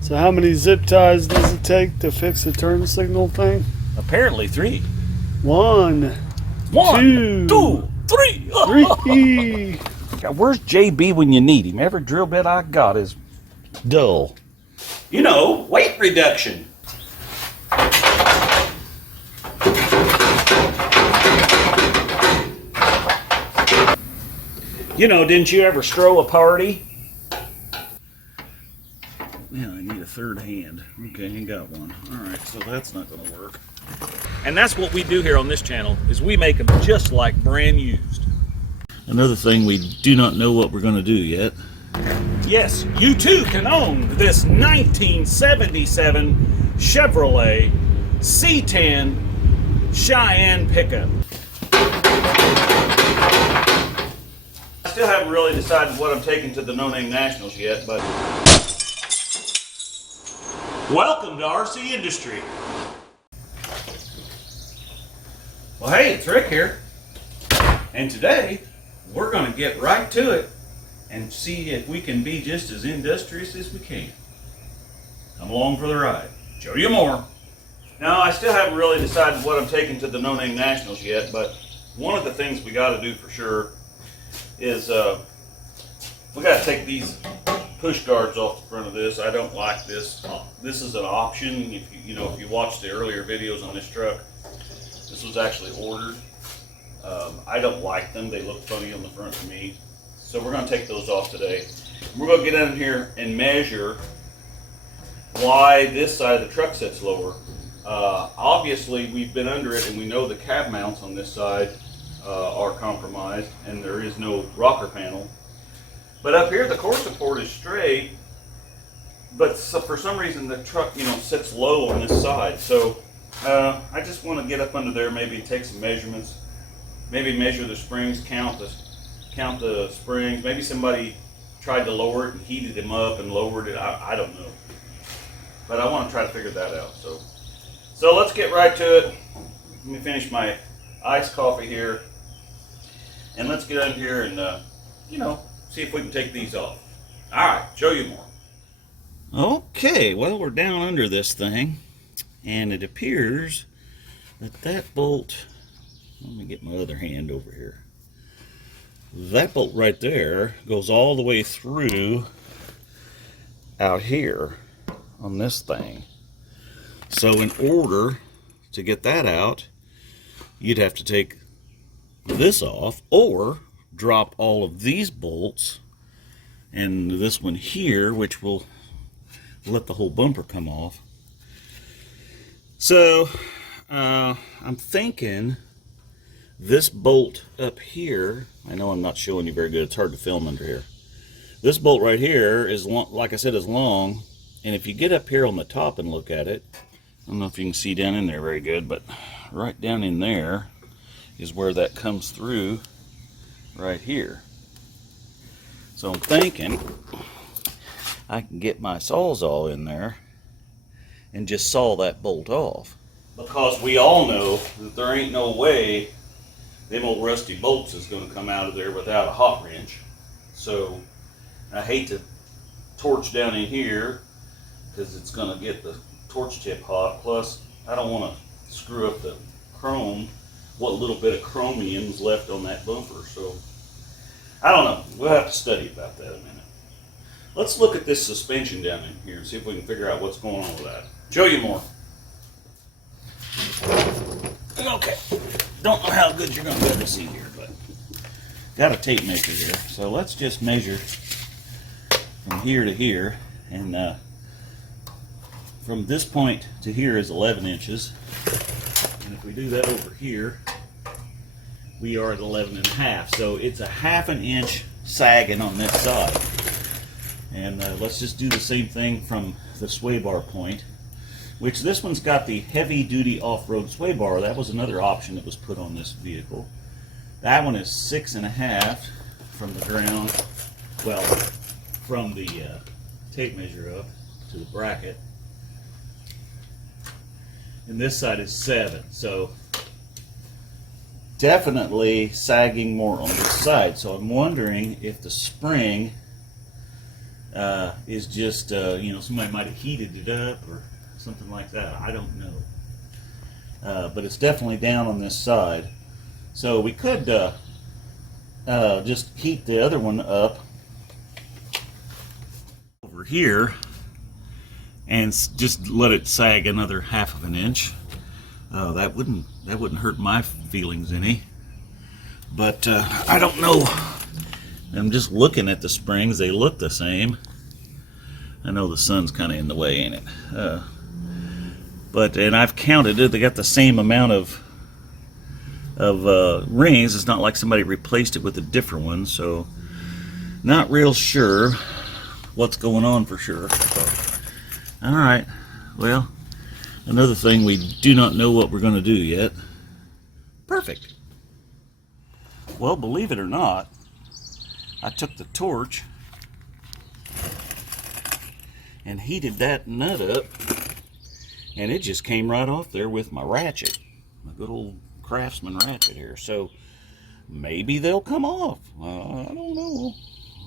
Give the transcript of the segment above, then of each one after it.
So how many zip ties does it take to fix the turn signal thing? Apparently 3. One, two, three. three. God, where's JB when you need him? Every drill bit I got is dull. You know, weight reduction. You know, didn't you ever throw a party? Man, I need a third hand. Okay, I got one. Alright, so that's not going to work. And that's what we do here on this channel, is we make them just like brand used. Another thing, we do not know what we're going to do yet. Yes, you too can own this 1977 Chevrolet C10 Cheyenne Pickup. I still haven't really decided what I'm taking to the no-name nationals yet, but welcome to RCindustry. Well, hey, it's Rick here, and today we're going to get right to it and see if we can be just as industrious as we can. Come along for the ride. Show you more. Now, I still haven't really decided what I'm taking to the no-name nationals yet, but one of the things we got to do for sure is we got to take these push guards off the front of this. I don't like this. This is an option. If if you watch the earlier videos on this truck, this was actually ordered. I don't like them. They look funny on the front to me. So we're going to take those off today. We're going to get in here and measure why this side of the truck sits lower. Obviously, we've been under it and we know the cab mounts on this side are compromised and there is no rocker panel. But up here the core support is straight, but for some reason the truck sits low on this side. So I just want to get up under there, maybe take some measurements, maybe measure the springs, count the springs. Maybe somebody tried to lower it and heated them up and lowered it. I don't know, but I want to try to figure that out. So let's get right to it. Let me finish my iced coffee here, and let's get in here and see if we can take these off. All right, show you more. Okay, well, we're down under this thing, and it appears that bolt, let me get my other hand over here. That bolt right there goes all the way through out here on this thing. So in order to get that out, you'd have to take this off or drop all of these bolts and this one here, which will let the whole bumper come off. So I'm thinking this bolt up here, I know I'm not showing you very good, it's hard to film under here. This bolt right here is long, like I said, is long, and if you get up here on the top and look at it, I don't know if you can see down in there very good, but right down in there is where that comes through right here. So I'm thinking I can get my Sawzall in there and just saw that bolt off. Because we all know that there ain't no way them old rusty bolts is going to come out of there without a hot wrench. So I hate to torch down in here because it's going to get the torch tip hot. Plus, I don't want to screw up the chrome, what little bit of chromium's left on that bumper. So I don't know. We'll have to study about that a minute. Let's look at this suspension down in here and see if we can figure out what's going on with that. Show you more. Okay. Don't know how good you're going to be able to see here, but got a tape measure here. So let's just measure from here to here, and from this point to here is 11 inches. And if we do that over here, we are at 11 and a half. So it's a ½ an inch sagging on this side. And let's just do the same thing from the sway bar point, which this one's got the heavy duty off-road sway bar. That was another option that was put on this vehicle. That one is 6.5 from the ground, well, from the tape measure up to the bracket. And this side is 7. So definitely sagging more on this side. So I'm wondering if the spring is just, you know, somebody might have heated it up or something like that. I don't know. But it's definitely down on this side. So we could just heat the other one up over here and just let it sag another 1/2 inch. That wouldn't hurt my feelings any. But I don't know. I'm just looking at the springs. They look the same. I know the sun's kind of in the way, ain't it? And I've counted it. They got the same amount of rings. It's not like somebody replaced it with a different one. So not real sure what's going on for sure. So, all right. Well, another thing, we do not know what we're going to do yet. Perfect. Well, believe it or not, I took the torch and heated that nut up, and it just came right off there with my ratchet, my good old Craftsman ratchet here. So maybe they'll come off. I don't know.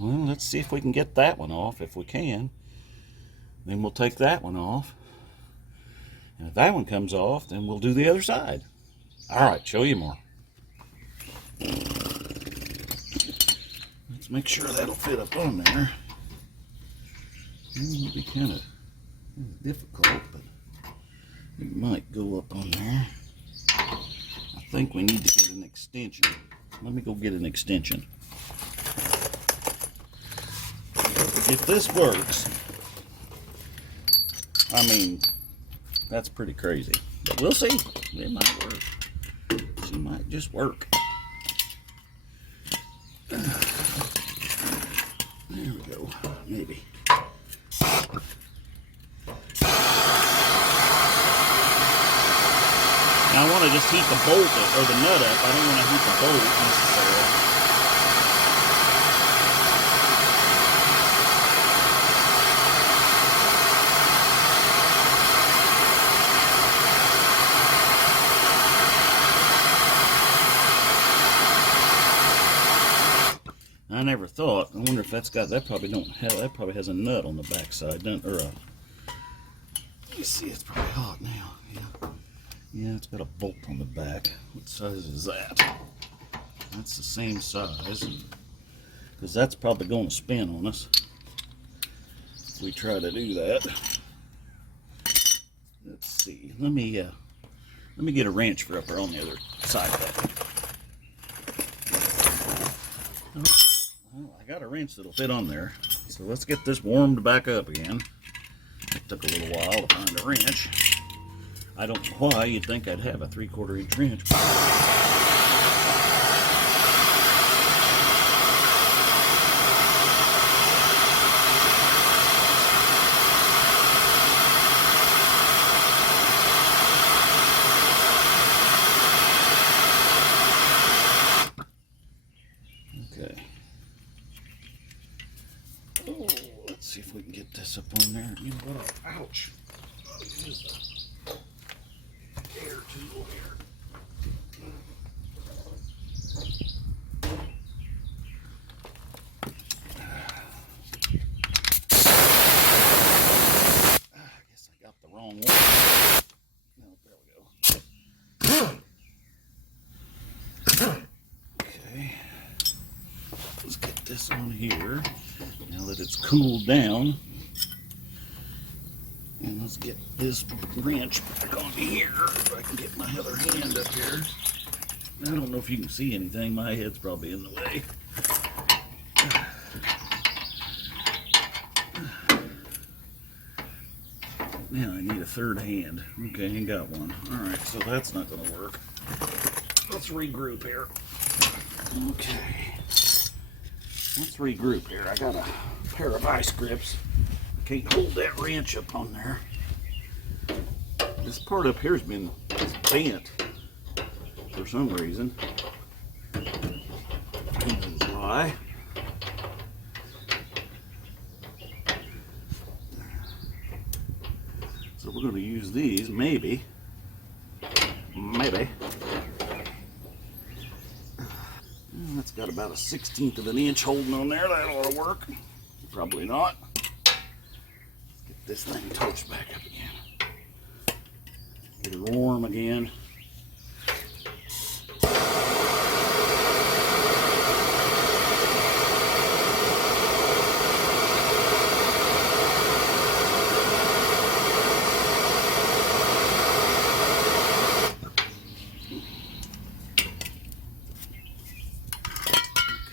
Well, let's see if we can get that one off. If we can, then we'll take that one off. And if that one comes off, then we'll do the other side. All right, show you more. Let's make sure that'll fit up on there. It'll be kind of difficult, but it might go up on there. I think we need to get an extension. Let me go get an extension. If this works, I mean, that's pretty crazy. But we'll see. It might work. She might just work. There we go. Maybe. Now I want to just heat the bolt up, or the nut up. I don't want to heat the bolt necessarily. I never thought. I wonder if that's got, that probably don't have, that probably has a nut on the back side, doesn't, or a, let me see, it's probably hot now. Yeah, it's got a bolt on the back. What size is that? That's the same size, because that's probably going to spin on us if we try to do that. Let's see. Let me get a wrench for up there on the other side of that. Well, I got a wrench that'll fit on there. So let's get this warmed back up again. It took a little while to find a wrench. I don't know why you'd think I'd have a 3/4 inch wrench. Okay. Oh, let's see if we can get this up on there. You know what? Ouch. I'll use the air tool here. I guess I got the wrong one. No, there we go. Okay. Let's get this on here. Now that it's cooled down. And let's get this wrench back on here, if I can get my other hand up here. I don't know if you can see anything. My head's probably in the way. Now I need a third hand. Okay, I got one. Alright, so that's not going to work. Let's regroup here. Okay. Let's regroup here. I got a pair of vice grips. Can't hold that wrench up on there. This part up here has been bent for some reason. Who knows why? So we're going to use these, maybe. That's got about a 1/16 of an inch holding on there. That ought to work. Probably not. this thing torched back up again. Get it warm again.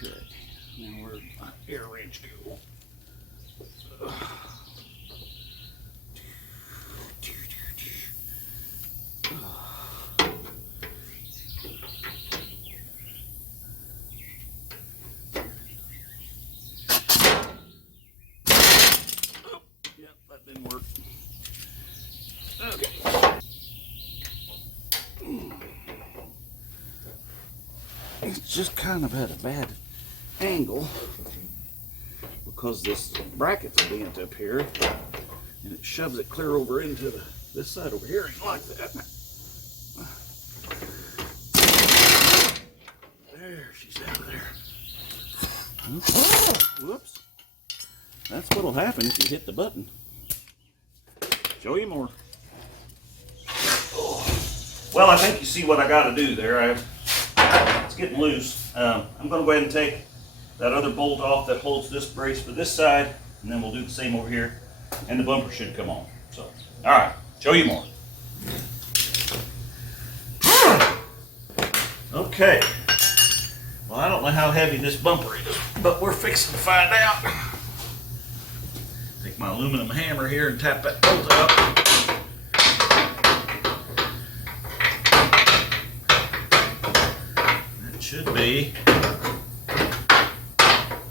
Okay, now where'd my air wrench go? Yep, that didn't work. Okay. It's just kind of at a bad angle because this bracket's bent up here and it shoves it clear over into this side over here, and like that. There, she's out of there. Whoops. That's what'll happen if you hit the button. Show you more. Well, I think you see what I got to do there. It's getting loose. I'm going to go ahead and take that other bolt off that holds this brace for this side, and then we'll do the same over here, and the bumper should come on. So, all right, show you more. Okay. Well, I don't know how heavy this bumper is, but we're fixing to find out. Take my aluminum hammer here and tap that bolt out. That should be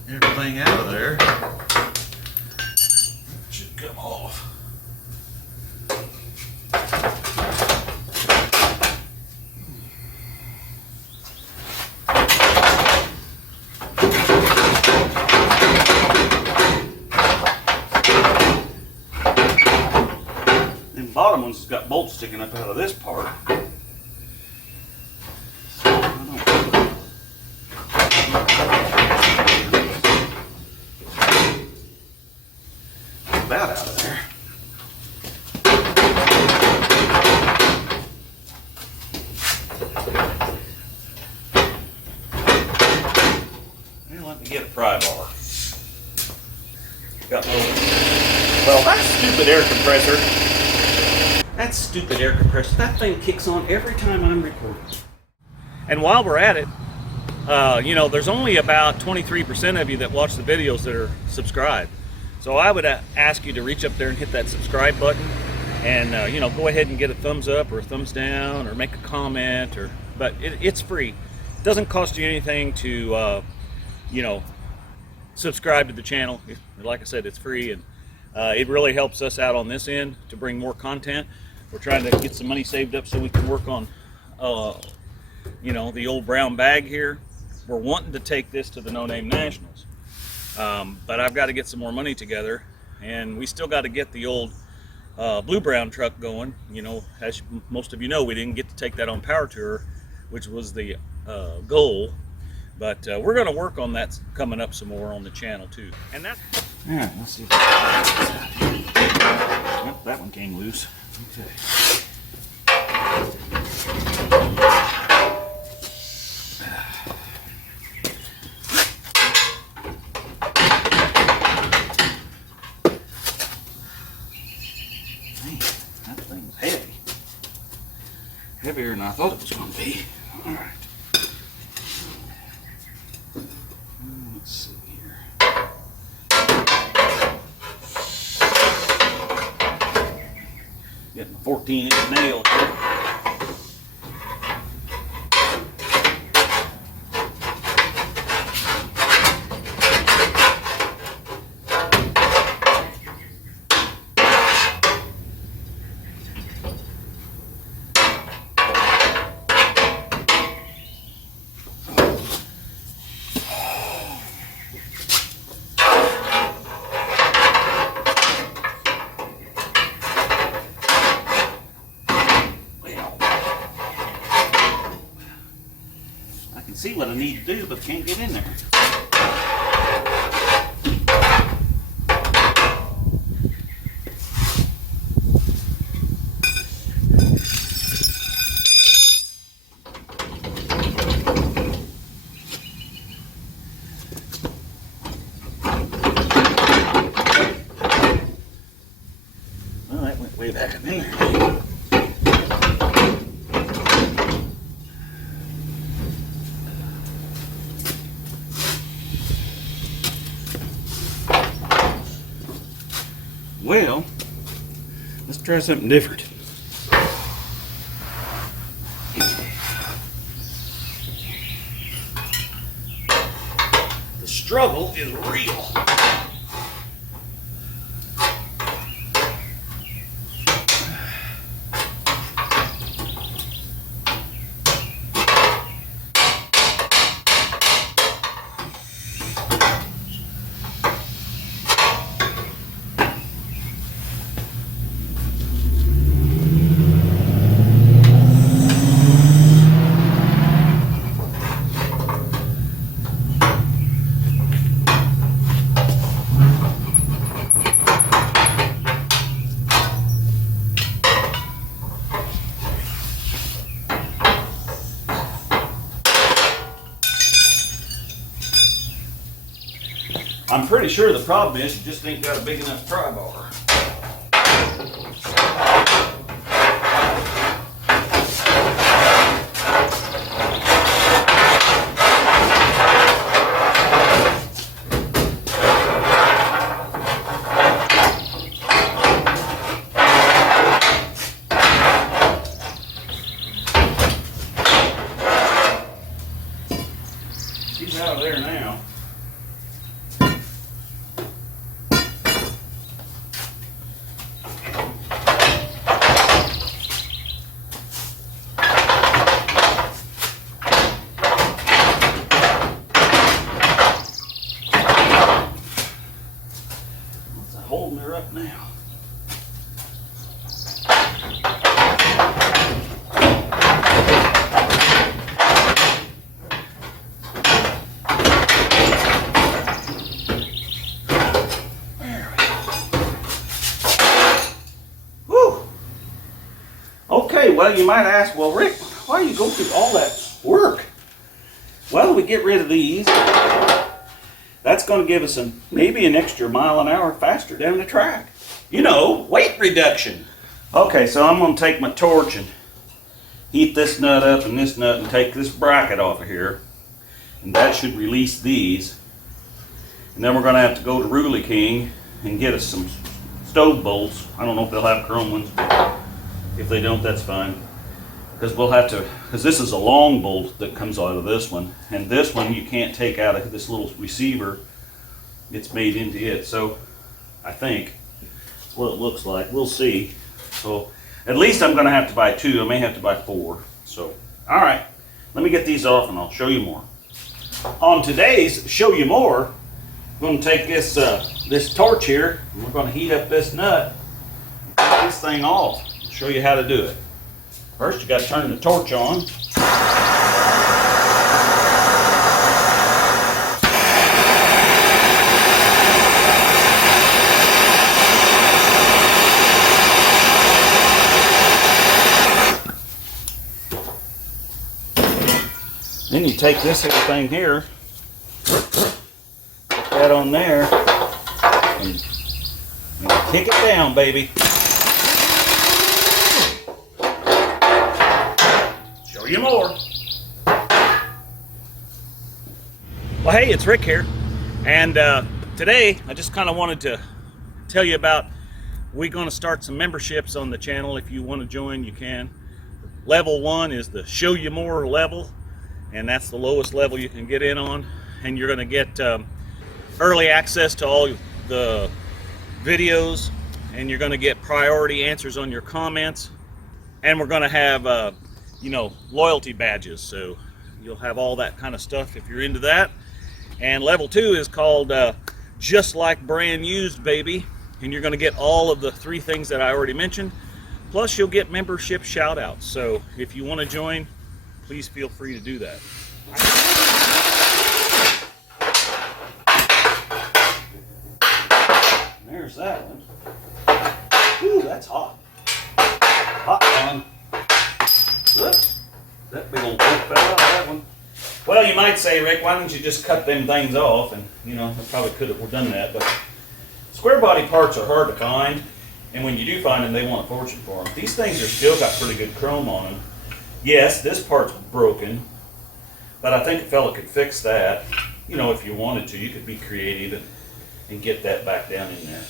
everything out of there. It should come off. Them bottom ones has got bolts sticking up out of this part. About out of there. And let me get a pry bar. Got well, that stupid air compressor. That stupid air compressor. That thing kicks on every time I'm recording. And while we're at it, you know, there's only about 23% of you that watch the videos that are subscribed. So I would ask you to reach up there and hit that subscribe button, and you know, go ahead and get a thumbs up or a thumbs down or make a comment. But it's free. It doesn't cost you anything to you know, subscribe to the channel. Like I said, it's free, and it really helps us out on this end to bring more content. We're trying to get some money saved up so we can work on you know, the old brown bag here. We're wanting to take this to the No Name Nationals. But I've got to get some more money together, and we still got to get the old blue-brown truck going. You know, as most of you know, we didn't get to take that on Power Tour, which was the goal. But we're going to work on that coming up some more on the channel too. And that's all right. Let's see. Yep, that one came loose. Okay. Heavier than I thought it was going to be. All right. Let's see here. Getting a 14-inch nail here. See what I need to do, but can't get in there. way back in there. Well, let's try something different. The struggle is real. I'm pretty sure the problem is you just ain't got a big enough pry bar. He's out of there now. Holding her up now. There we go. Whew. Okay, well, you might ask, well, Rick, why do you go through all that work? Well, we get rid of these. That's going to give us maybe an extra mile an hour faster down the track. You know, weight reduction. Okay, so I'm going to take my torch and heat this nut up and this nut and take this bracket off of here. And that should release these. And then we're going to have to go to Ruly King and get us some stove bolts. I don't know if they'll have chrome ones, but if they don't, that's fine. Because we'll have to, because this is a long bolt that comes out of this one, and this one you can't take out of this little receiver. It's made into it, so I think that's what it looks like. We'll see. So at least I'm going to have to buy 2. I may have to buy 4. So, all right, let me get these off and I'll show you more. On today's Show You More, I'm going to take this this torch here, and we're going to heat up this nut, and get this thing off. I'll show you how to do it. First, you got to turn the torch on. Then you take this little thing here, put that on there, and kick it down, baby. Show you more. Well, hey, it's Rick here, and today I just kind of wanted to tell you about, we're going to start some memberships on the channel. If you want to join, you can. Level 1 is the Show You More level, and that's the lowest level you can get in on, and you're going to get early access to all the videos, and you're going to get priority answers on your comments, and we're going to have you know, loyalty badges, so you'll have all that kind of stuff if you're into that. And level 2 is called Just Like Brand Used, baby, and you're going to get all of the 3 things that I already mentioned, plus you'll get membership shout outs. So if you want to join, please feel free to do that. There's that one. Ooh, that's hot. Hot one. Whoops. That big old bolt fell out of that one. Well, you might say, Rick, why don't you just cut them things off? And, you know, I probably could have done that, but square body parts are hard to find. And when you do find them, they want a fortune for them. These things are still got pretty good chrome on them. Yes, this part's broken, but I think a fella could fix that. You know, if you wanted to, you could be creative and get that back down in there.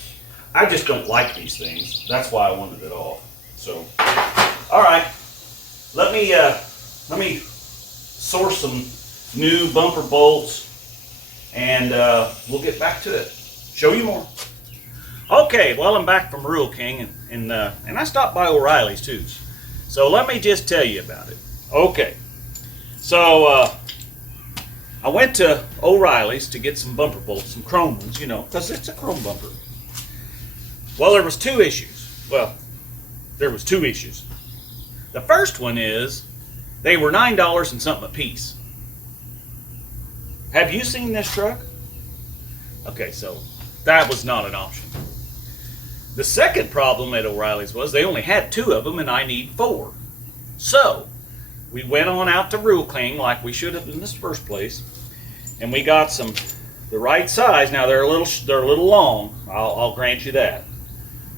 I just don't like these things. That's why I wanted it off. So, all right, let me source some new bumper bolts, and we'll get back to it. Show you more. Okay, well, I'm back from Rural King, and I stopped by O'Reilly's too. So let me just tell you about it. Okay, so I went to O'Reilly's to get some bumper bolts, some chrome ones, you know, because it's a chrome bumper. Well, there was two issues. Well, there was two issues. The first one is they were $9 and something a piece. Have you seen this truck? Okay, so that was not an option. The second problem at O'Reilly's was they only had 2 of them and I need 4. So we went on out to Rural King like we should have in this first place, and we got some the right size. Now they're a little long. I'll grant you that.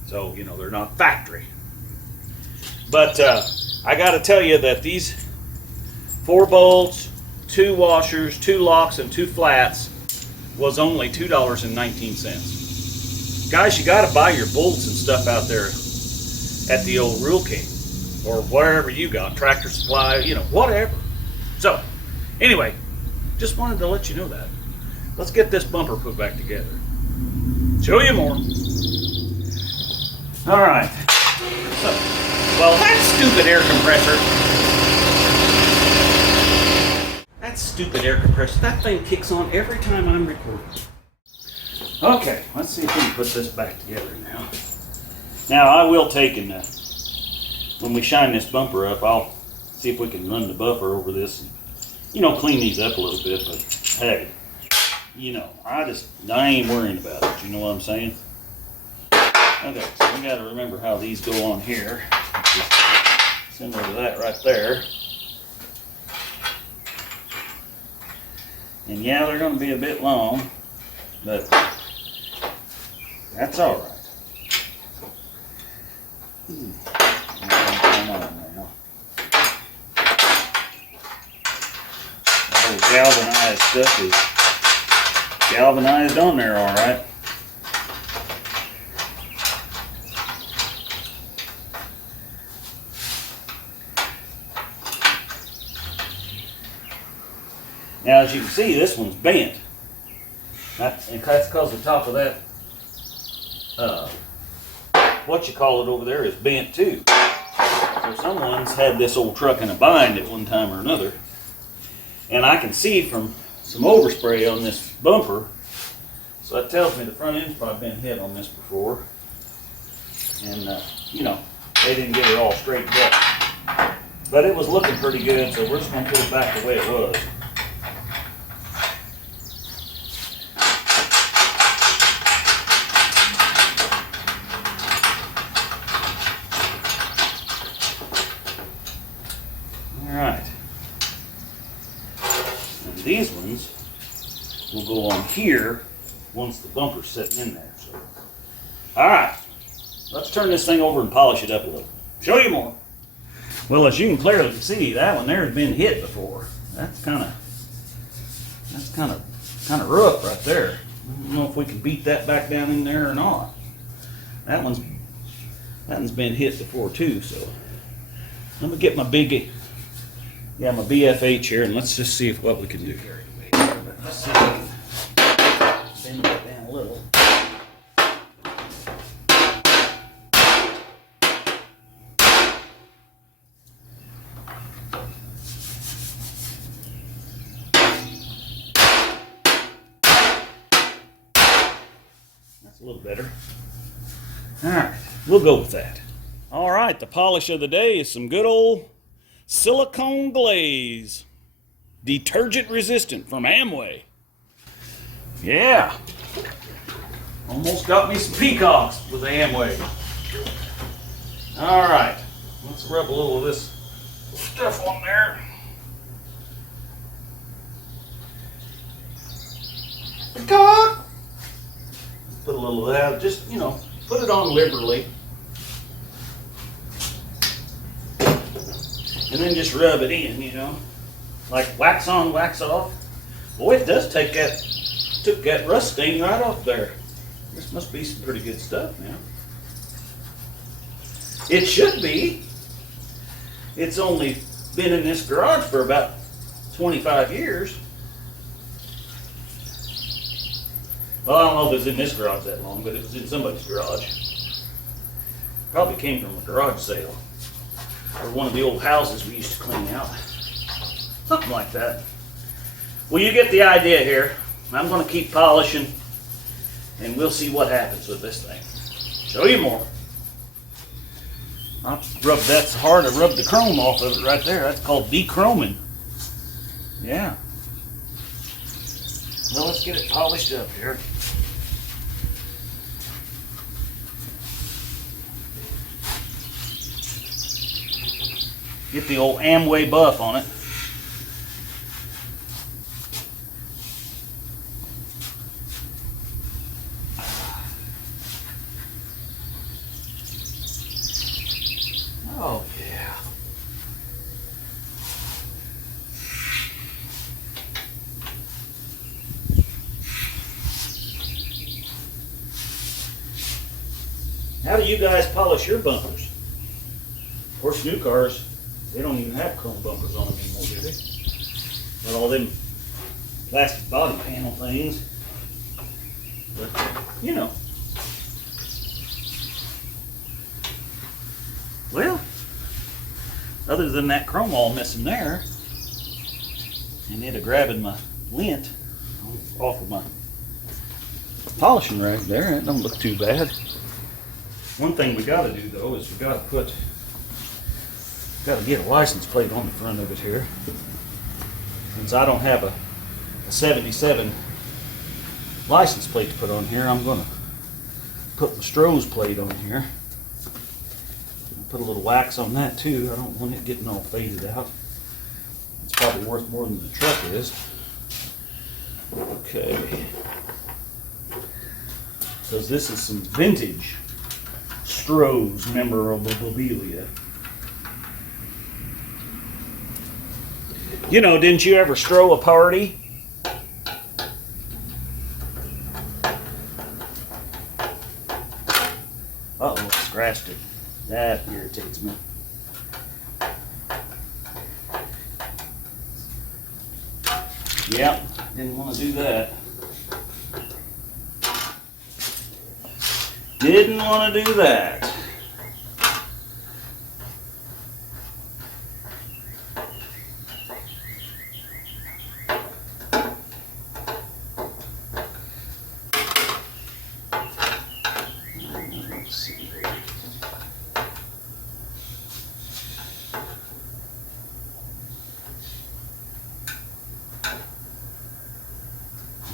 So you know they're not factory. But I got to tell you that these 4 bolts, 2 washers, 2 locks, and 2 flats was only $2.19. Guys, you got to buy your bolts and stuff out there at the old Rural King or wherever you got, Tractor Supply, you know, whatever. So, anyway, just wanted to let you know that. Let's get this bumper put back together. Show you more. All right. So, well, that stupid air compressor. That stupid air compressor. That thing kicks on every time I'm recording. Okay, let's see if we can put this back together now. Now I will take and when we shine this bumper up, I'll see if we can run the buffer over this and, you know, clean these up a little bit. But hey, you know, I ain't worrying about it. You know what I'm saying? Okay, so we got to remember how these go on here. Just similar to that right there. And yeah, they're going to be a bit long, but that's all right. Come on now. That old galvanized stuff is galvanized on there, all right. Now, as you can see, this one's bent. That's because the top of that, what you call it over there, is bent too. So someone's had this old truck in a bind at one time or another. And I can see from some overspray on this bumper, so that tells me the front end's probably been hit on this before. And, you know, they didn't get it all straightened up. But it was looking pretty good, so we're just going to put it back the way it was. These ones will go on here once the bumper's sitting in there. So, all right, let's turn this thing over and polish it up a little. Show you more. Well, as you can clearly see, that one there has been hit before. That's kind of rough right there. I don't know if we can beat that back down in there or not. That one's been hit before too. So let me get my my BFH here, and let's just see what we can do here. Let's see if we can bend that down a little. That's a little better. All right, we'll go with that. All right, the polish of the day is some good old silicone glaze, detergent resistant from Amway. Yeah, almost got me some peacocks with the Amway. All right, let's rub a little of this stuff on there. Peacock. Put a little of that, just, you know, put it on liberally. and then just rub it in, you know, like wax on, wax off. Boy, it does took that rust stain right off there. This must be some pretty good stuff now. It should be. It's only been in this garage for about 25 years. Well, I don't know if it was in this garage that long, but it was in somebody's garage. Probably came from a garage sale or one of the old houses we used to clean out. Something like that. Well, you get the idea here. I'm going to keep polishing and we'll see what happens with this thing. Show you more. I rubbed that so hard I rubbed the chrome off of it right there. That's called dechroming. Yeah. Well, let's get it polished up here. Get the old Amway buff on it. Oh, yeah. How do you guys polish your bumpers? Of course, new cars, they don't even have chrome bumpers on them anymore, do they? But all them plastic body panel things. But, you know. Well, other than that chrome all missing there, and it grabbing my lint off of my polishing rack there, it don't look too bad. One thing we got to do though is we got to get a license plate on the front of it here. Since I don't have a 77 license plate to put on here, I'm going to put the Stroh's plate on here. Put a little wax on that too. I don't want it getting all faded out. It's probably worth more than the truck is. Okay. Because this is some vintage Stroh's memorabilia. You know, didn't you ever Stroh a party? Uh-oh, I scratched it. That irritates me. Yep, didn't want to do that. Didn't want to do that.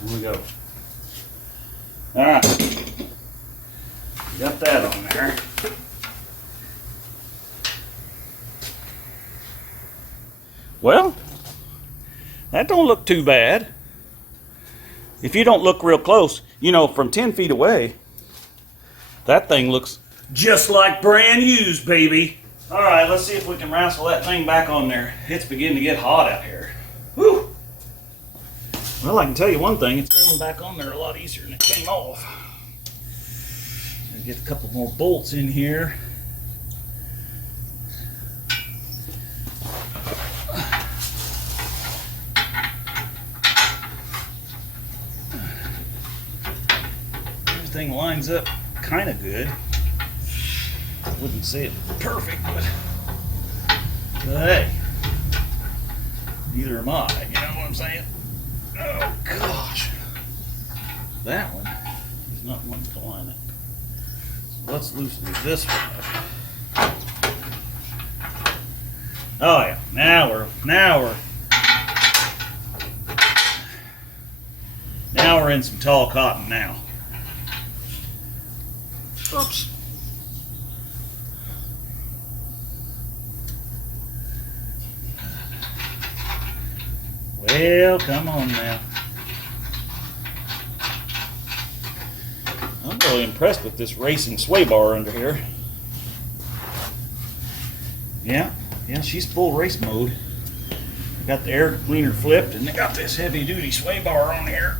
Here we go. All right, got that on there. Well, that don't look too bad. If you don't look real close, you know, from 10 feet away, that thing looks just like brand used, baby. All right, let's see if we can wrestle that thing back on there. It's beginning to get hot out here. Whew. Well, I can tell you one thing, it's going back on there a lot easier than it came off. Gonna get a couple more bolts in here. Everything lines up kind of good. I wouldn't say it's perfect, but hey, neither am I, you know what I'm saying? Oh gosh, that one is not one to line it. So let's loosen this one up. Oh yeah, now we're in some tall cotton now. Oops. Well, come on now. I'm really impressed with this racing sway bar under here. Yeah, Yeah, she's full race mode. Got the air cleaner flipped, and they got this heavy duty sway bar on here.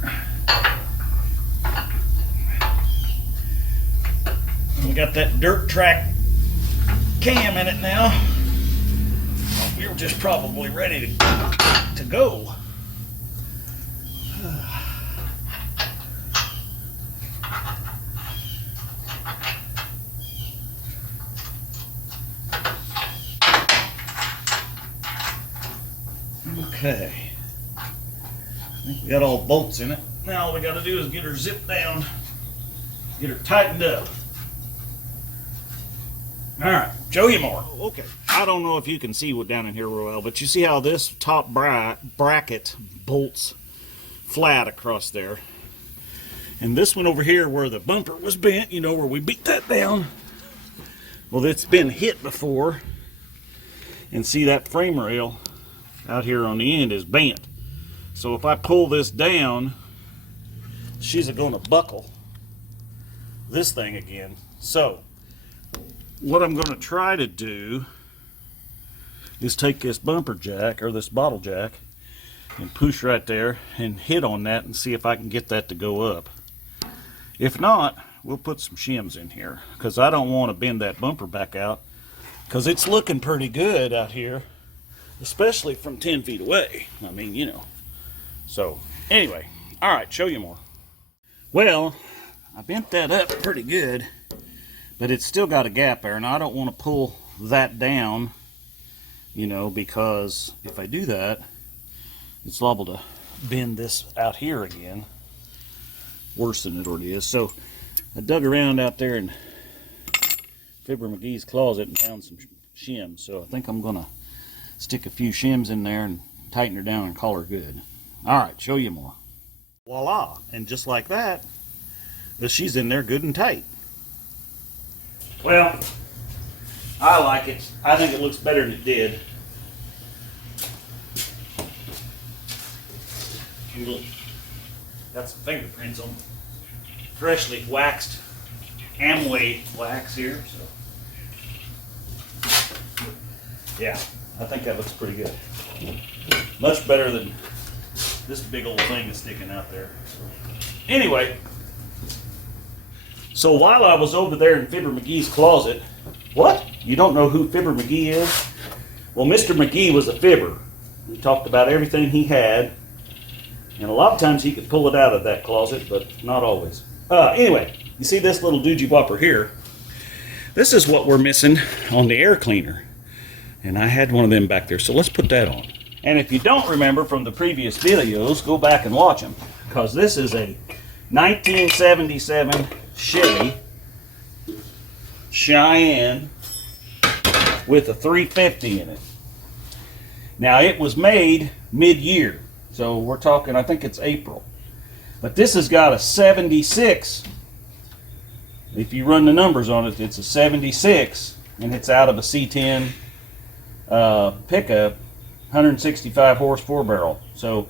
We got that dirt track cam in it now. We're just probably ready to go. Okay. I think we got all bolts in it. Now all we got to do is get her zipped down, get her tightened up. All right, show you more. Okay. I don't know if you can see what down in here real well, but you see how this top bracket bolts flat across there. And this one over here where the bumper was bent, you know, where we beat that down. Well, it's been hit before. And see that frame rail out here on the end is bent. So if I pull this down, she's going to buckle this thing again. So what I'm going to try to do is take this bumper jack or this bottle jack and push right there and hit on that and see if I can get that to go up. If not, we'll put some shims in here because I don't want to bend that bumper back out because it's looking pretty good out here, especially from 10 feet away. I mean, you know. So anyway, all right, show you more. Well, I bent that up pretty good, but it's still got a gap there, and I don't want to pull that down, you know, because if I do that, it's liable to bend this out here again, worse than it already is. So I dug around out there in Fibber McGee's closet and found some shims. So I think I'm going to stick a few shims in there and tighten her down and call her good. All right, show you more. Voila, and just like that, she's in there good and tight. Well, I like it. I think it looks better than it did. Look, got some fingerprints on freshly waxed Amway wax here. So, yeah, I think that looks pretty good. Much better than this big old thing that's sticking out there. Anyway, so while I was over there in Fibber McGee's closet, what? You don't know who Fibber McGee is? Well, Mr. McGee was a fibber. He talked about everything he had, and a lot of times he could pull it out of that closet, but not always. Anyway, you see this little doogie whopper here? This is what we're missing on the air cleaner, and I had one of them back there, so let's put that on. And if you don't remember from the previous videos, go back and watch them, because this is a 1977 Chevy Cheyenne with a 350 in it. Now it was made mid-year, so we're talking, I think it's April. But this has got a 76. If you run the numbers on it, it's a 76, and it's out of a C10 pickup, 165 horse 4-barrel. So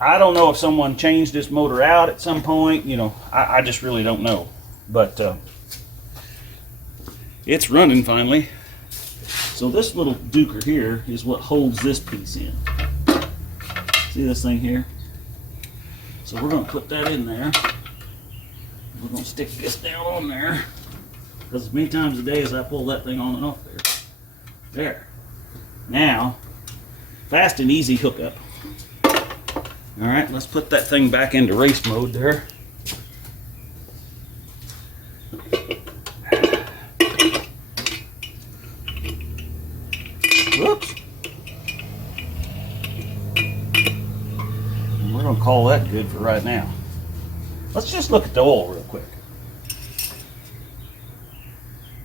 I don't know if someone changed this motor out at some point. You know, I just really don't know. But it's running finally. So this little duker here is what holds this piece in. See this thing here? So we're going to put that in there. We're going to stick this down on there, because as many times a day as I pull that thing on and off there. There. Now, fast and easy hookup. All right, let's put that thing back into race mode there. Whoops. And we're going to call that good for right now. Let's just look at the oil real quick.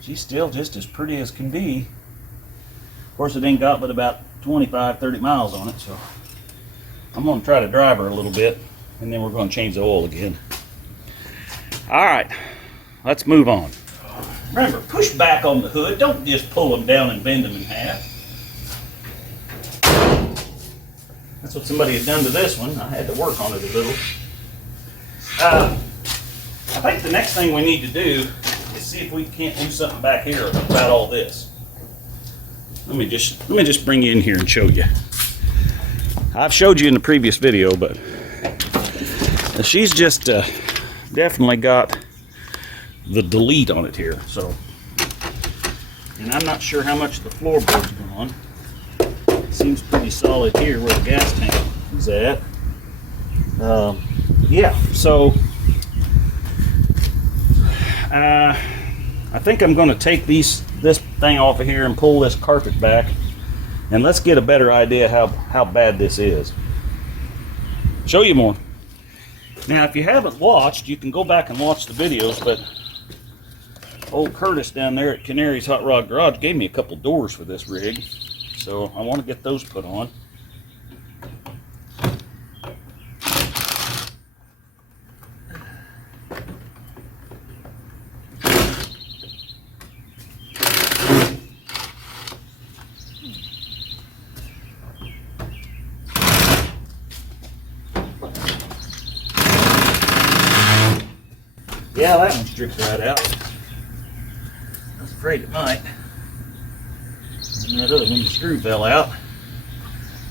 She's still just as pretty as can be. Of course, it ain't got but about 25-30 miles on it, so I'm going to try to drive her a little bit, and then we're going to change the oil again. All right, let's move on. Remember, push back on the hood. Don't just pull them down and bend them in half. That's what somebody had done to this one. I had to work on it a little. I think the next thing we need to do is see if we can't do something back here about all this. let me just bring you in here and show you. I've showed you in the previous video, but she's just definitely got the delete on it here. So, and I'm not sure how much the floorboard's gone. It seems pretty solid here where the gas tank is at. Yeah, so I think I'm going to take this thing off of here and pull this carpet back, and let's get a better idea how bad this is. Show you more. Now, if you haven't watched, you can go back and watch the videos, but old Curtis down there at Canary's Hot Rod Garage gave me a couple doors for this rig, so I want to get those put on. Yeah, that one strips right out. I was afraid it might. And that other one, the screw fell out.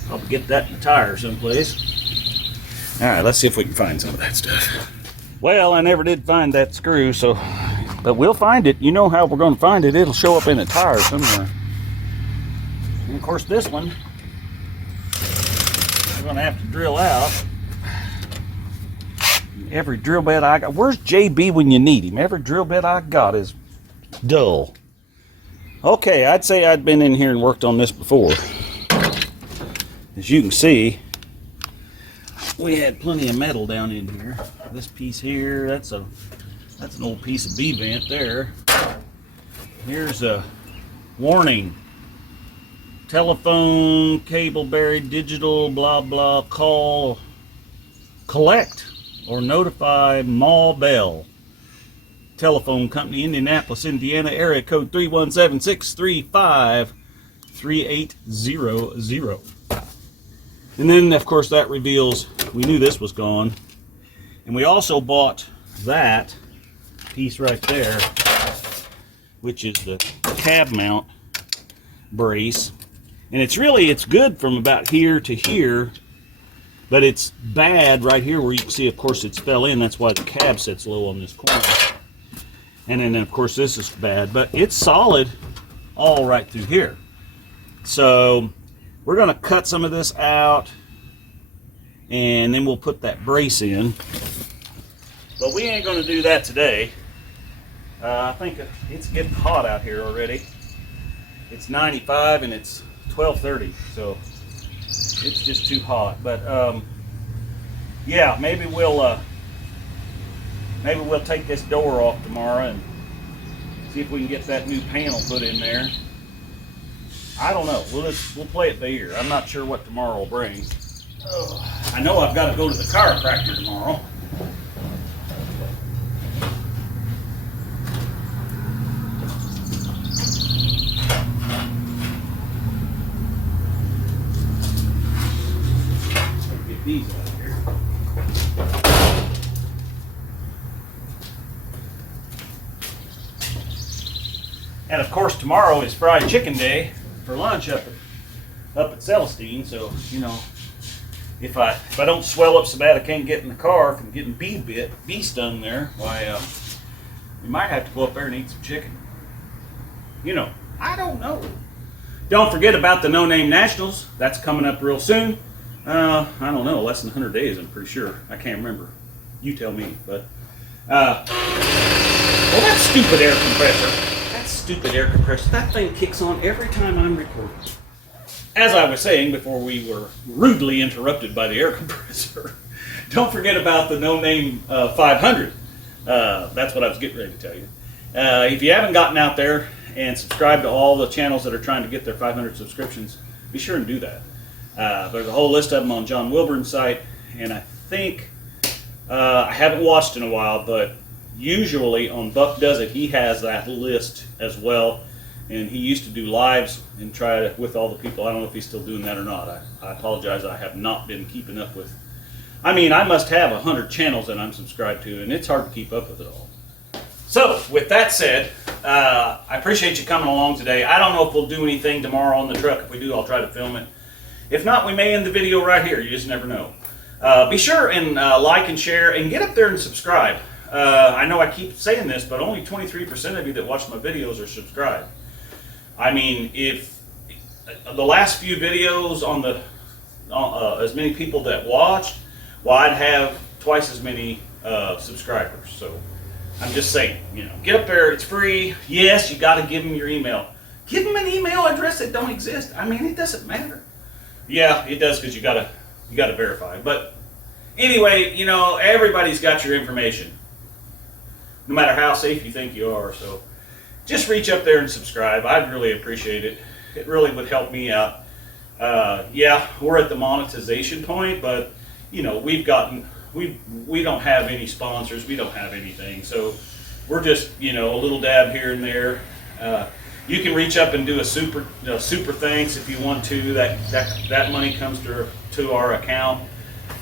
I'll get that in the tire someplace. Alright, let's see if we can find some of that stuff. Well, I never did find that screw, so, but we'll find it. You know how we're going to find it. It'll show up in a tire somewhere. And of course this one, we're going to have to drill out. Every drill bit I got. Where's JB when you need him? Every drill bit I got is dull. Okay, I'd say I'd been in here and worked on this before. As you can see, we had plenty of metal down in here. This piece here, that's an old piece of B-vent there. Here's a warning. Telephone, cable buried, digital, blah blah, call, collect or notify Ma Bell. Telephone company, Indianapolis, Indiana, area code 317-635-3800. And then, of course, that reveals we knew this was gone. And we also bought that piece right there, which is the cab mount brace. And it's good from about here to here, but it's bad right here where you can see, of course, it's fell in. That's why the cab sits low on this corner. And then, of course, this is bad, but it's solid all right through here. So we're going to cut some of this out, and then we'll put that brace in. But we ain't going to do that today. I think it's getting hot out here already. It's 95 and it's 12:30, so it's just too hot. But yeah, maybe we'll take this door off tomorrow and see if we can get that new panel put in there. I don't know. We'll play it by ear. I'm not sure what tomorrow will bring. I know I've got to go to the chiropractor tomorrow. Get these out of here. And of course, tomorrow is fried chicken day for lunch up at Celestine. So, you know, if I don't swell up so bad I can't get in the car from getting bee stung there, why we might have to go up there and eat some chicken. You know, I don't know. Don't forget about the No Name Nationals. That's coming up real soon. I don't know, less than 100 days, I'm pretty sure. I can't remember. You tell me. But well, that stupid air compressor. Stupid air compressor. That thing kicks on every time I'm recording. As I was saying before we were rudely interrupted by the air compressor, don't forget about the No Name 500. That's what I was getting ready to tell you. If you haven't gotten out there and subscribed to all the channels that are trying to get their 500 subscriptions, be sure and do that. There's a whole list of them on John Wilburn's site, and I think I haven't watched in a while, but usually on Buck Does It, he has that list as well, and he used to do lives and try to with all the people. I don't know if he's still doing that or not. I apologize, I have not been keeping up with. I mean, I must have 100 channels that I'm subscribed to, and it's hard to keep up with it all. So, with that said, I appreciate you coming along today. I don't know if we'll do anything tomorrow on the truck. If we do, I'll try to film it. If not, we may end the video right here. You just never know. Be sure and like and share and get up there and subscribe. I know I keep saying this, but only 23% of you that watch my videos are subscribed. I mean, if the last few videos on the as many people that watched, well, I'd have twice as many subscribers. So I'm just saying, you know, get up there. It's free. Yes, you got to give them your email. Give them an email address that don't exist. I mean, it doesn't matter. Yeah, it does, because you gotta verify. But anyway, you know, everybody's got your information, no matter how safe you think you are. So just reach up there and subscribe. I'd really appreciate it. It really would help me out. Yeah, we're at the monetization point, but you know, we don't have any sponsors. We don't have anything. So we're just, you know, a little dab here and there. You can reach up and do a super thanks if you want to. That money comes to our account.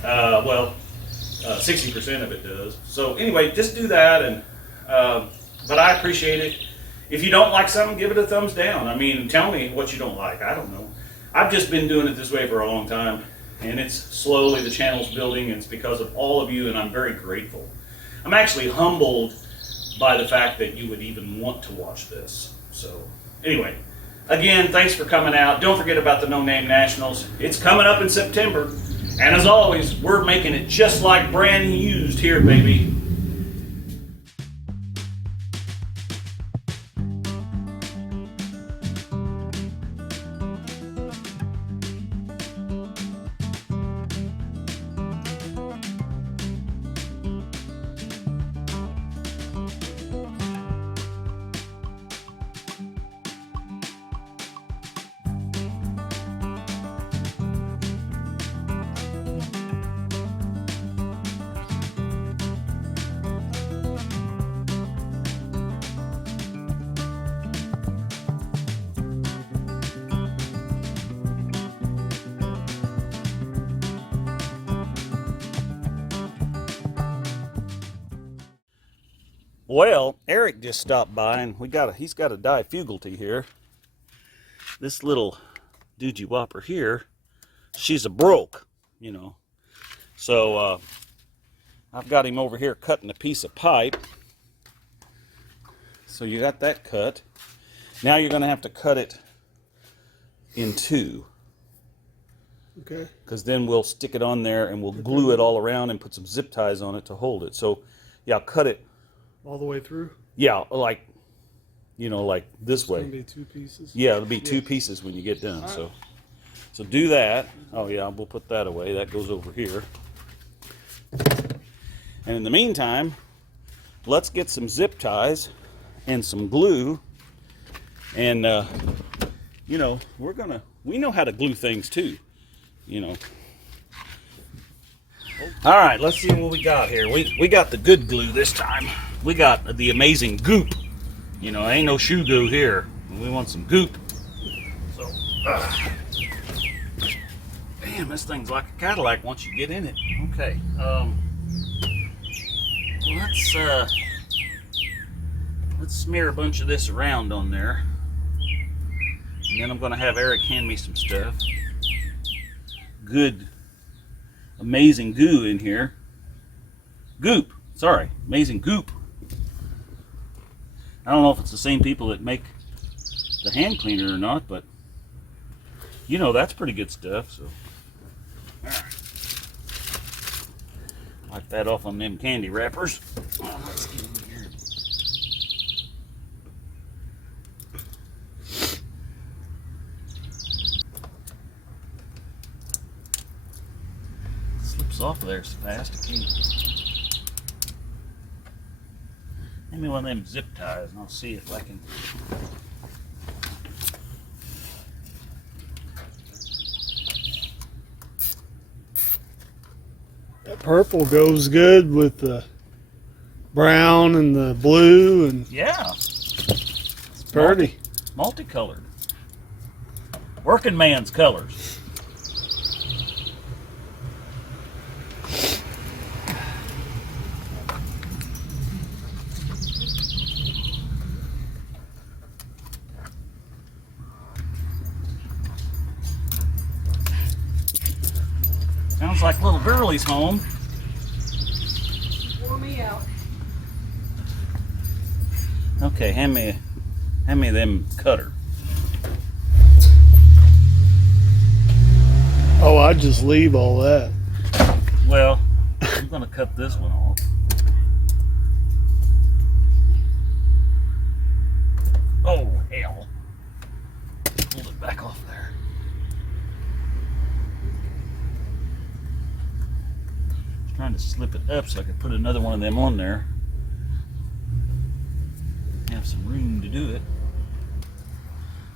60% of it does. So anyway, just do that. And but I appreciate it. If you don't like something, give it a thumbs down. I mean, tell me what you don't like. I don't know. I've just been doing it this way for a long time, and it's slowly the channel's building, and it's because of all of you, and I'm very grateful. I'm actually humbled by the fact that you would even want to watch this. So anyway, again, thanks for coming out. Don't forget about the No Name Nationals. It's coming up in September. And as always, we're making it just like brand used here, baby. Well, Eric just stopped by, and he's got a difugalty here. This little doogie whopper here, she's a broke, you know. So I've got him over here cutting a piece of pipe. So you got that cut. Now you're going to have to cut it in two. Okay. Because then we'll stick it on there and we'll glue it all around and put some zip ties on it to hold it. So yeah, cut it all the way through? Yeah, like, you know, like this way. It's going to be 2 pieces? Yeah, it'll be 2 pieces when you get done. Right. So do that. Oh yeah, we'll put that away. That goes over here. And in the meantime, let's get some zip ties and some glue. And, you know, we know how to glue things too, you know. All right, let's see what we got here. We got the good glue this time. We got the amazing goop. You know, ain't no shoe glue here. We want some goop. So, damn, this thing's like a Cadillac once you get in it. Okay, let's smear a bunch of this around on there. And then I'm gonna have Eric hand me some stuff. Good, amazing goo in here. Goop, sorry, amazing goop. I don't know if it's the same people that make the hand cleaner or not, but you know, that's pretty good stuff. So, all right. Wipe that off on them candy wrappers. Oh, let's get in here. Slips off of there so fast it can't. Give me one of them zip ties and I'll see if I can. That purple goes good with the brown and the blue, and yeah, it's pretty. Multicolored. Working man's colors. Sounds like little girlie's home. Wore me out. Okay, hand me them cutter. Oh, I'd just leave all that. Well, I'm gonna cut this one off. Oh hell! Hold it back off there. Just trying to slip it up so I could put another one of them on there. Have some room to do it.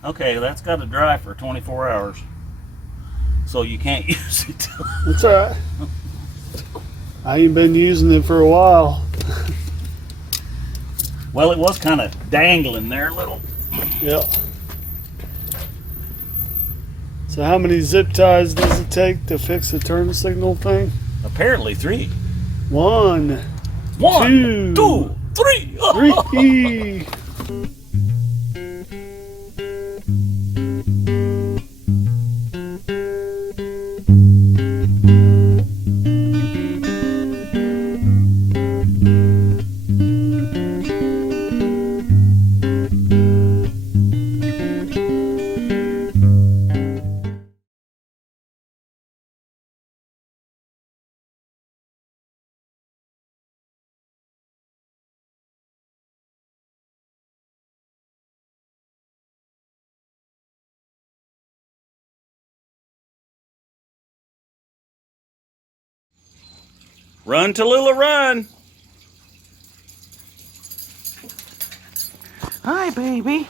Okay, that's got to dry for 24 hours. So you can't use it. That's all right. I ain't been using it for a while. Well, it was kind of dangling there a little. Yep. So how many zip ties does it take to fix the turn signal thing? Apparently 3. One, One, two, three. 3. Run, Tallulah, run. Hi, baby.